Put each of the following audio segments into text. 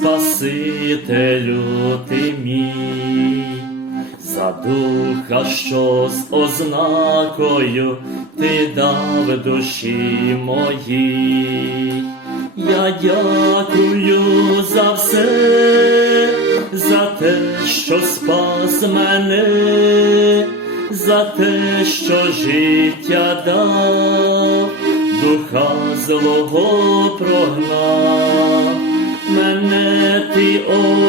Спасителю ти мій, за духа, що з ознакою ти дав душі моїй. Я дякую за все, за те, що спас мене, за те, що життя дав, духа злого прогнав, мене ти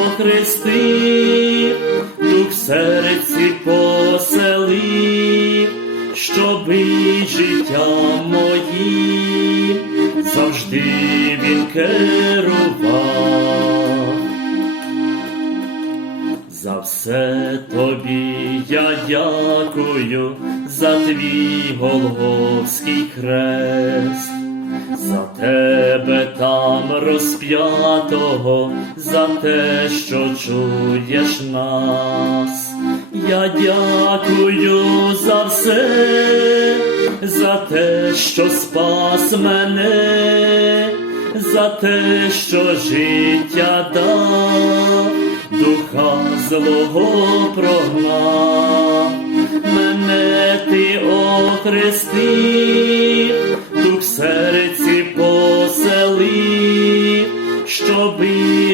охрестив, дух серці поселив, щоби життя моїм завжди він керував. За все тобі я дякую, за твій Голгофський хрест, за тебе там розп'ятого, за те, що чуєш нас. Я дякую за все, за те, що спас мене, за те, що життя дав, духа злого прогнав, мене ти охрестив, дух в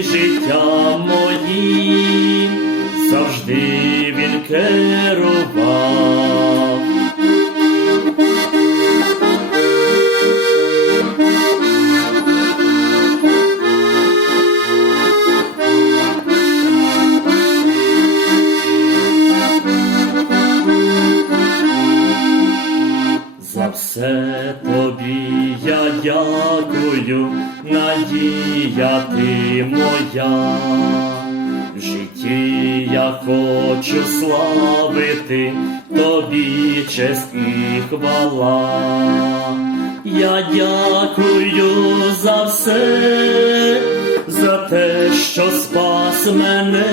життя моїм дякую, надія ти моя. В житті я хочу славити тобі честь і хвала. Я дякую за все, за те, що спас мене,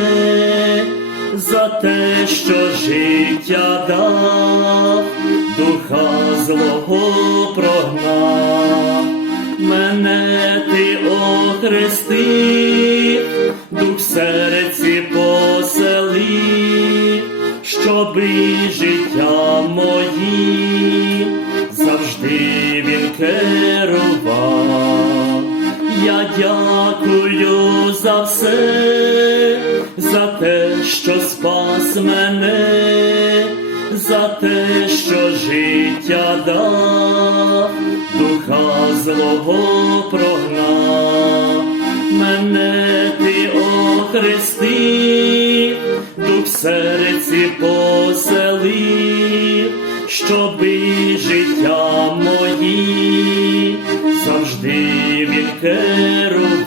за те, що життя дав, духа злого прогнав, мене ти охрестив, дух серці поселив, щоби життя моїм завжди він керував. Я дякую за все, за те, що спас мене, за те, що життя дав, духа злого прогнав, мене ти охрестив, дух серці поселив, щоби життя мої завжди він керував.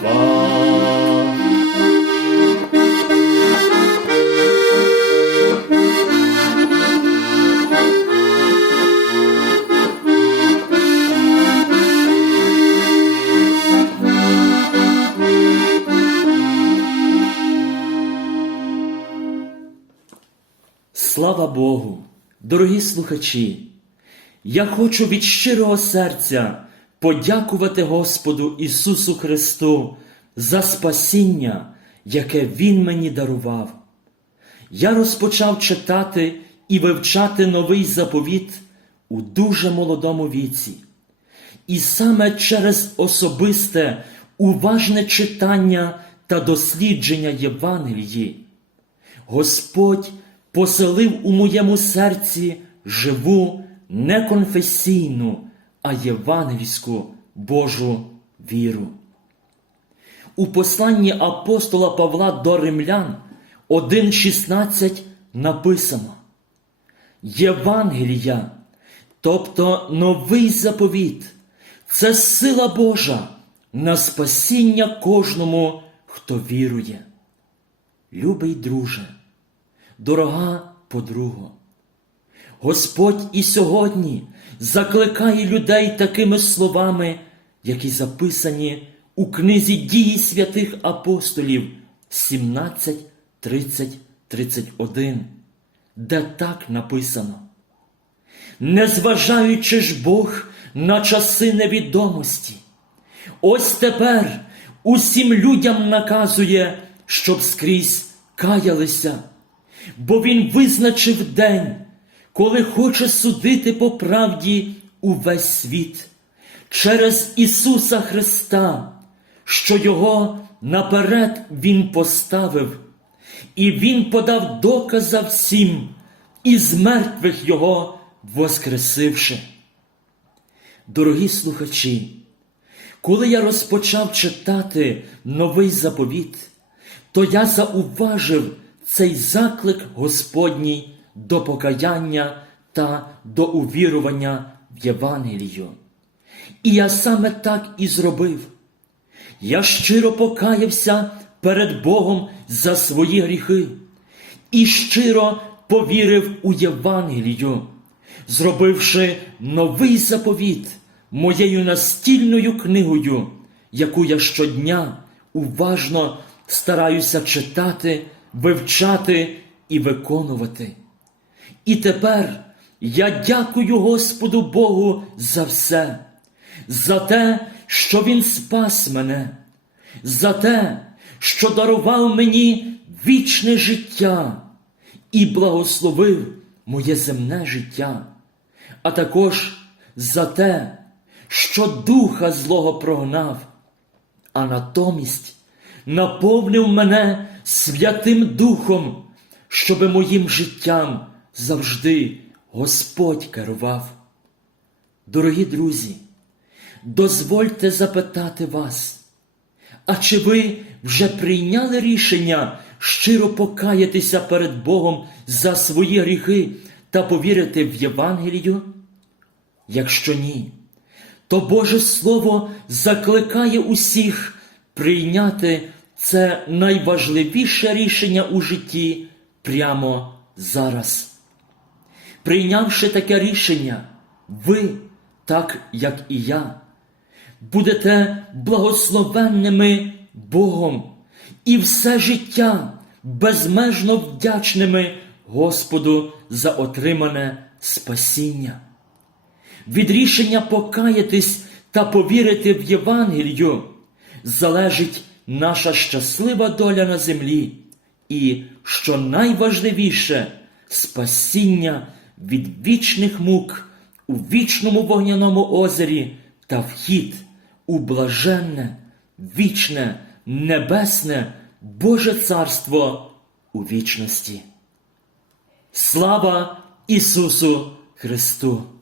Слава Богу, дорогі слухачі! Я хочу від щирого серця подякувати Господу Ісусу Христу за спасіння, яке Він мені дарував. Я розпочав читати і вивчати новий заповіт у дуже молодому віці. І саме через особисте, уважне читання та дослідження Євангелії Господь поселив у моєму серці живу не конфесійну, а євангельську Божу віру. У посланні апостола Павла до римлян 1.16 написано Євангелія, тобто новий заповіт, це сила Божа на спасіння кожному, хто вірує. Любий друже, дорога подруго, Господь і сьогодні закликає людей такими словами, які записані у книзі дії святих апостолів 17, 30, 31, де так написано. Незважаючи ж Бог на часи невідомості, Ось тепер усім людям наказує, щоб скрізь каялися, бо Він визначив день, коли хоче судити по правді увесь світ через Ісуса Христа, що Його наперед Він поставив, і Він подав доказа всім, із мертвих Його воскресивши. Дорогі слухачі, коли я розпочав читати новий заповіт, то я зауважив цей заклик Господній до покаяння та до увірування в Євангелію. І я саме так і зробив. Я щиро покаявся перед Богом за свої гріхи і щиро повірив у Євангелію, зробивши новий заповіт моєю настільною книгою, яку я щодня уважно стараюся читати, вивчати і виконувати. І тепер я дякую Господу Богу за все, за те, що Він спас мене, за те, що дарував мені вічне життя і благословив моє земне життя, а також за те, що духа злого прогнав, а натомість наповнив мене Святим Духом, щоби моїм життям завжди Господь керував. Дорогі друзі, дозвольте запитати вас, а чи ви вже прийняли рішення щиро покаятися перед Богом за свої гріхи та повірити в Євангелію? Якщо ні, то Боже Слово закликає усіх прийняти це найважливіше рішення у житті прямо зараз. Прийнявши таке рішення, ви, так як і я, будете благословенними Богом і все життя безмежно вдячними Господу за отримане спасіння. Від рішення покаятись та повірити в Євангелію залежить наша щаслива доля на землі і, що найважливіше, спасіння від вічних мук у вічному вогняному озері та вхід у блаженне, вічне, небесне Боже Царство у вічності. Слава Ісусу Христу!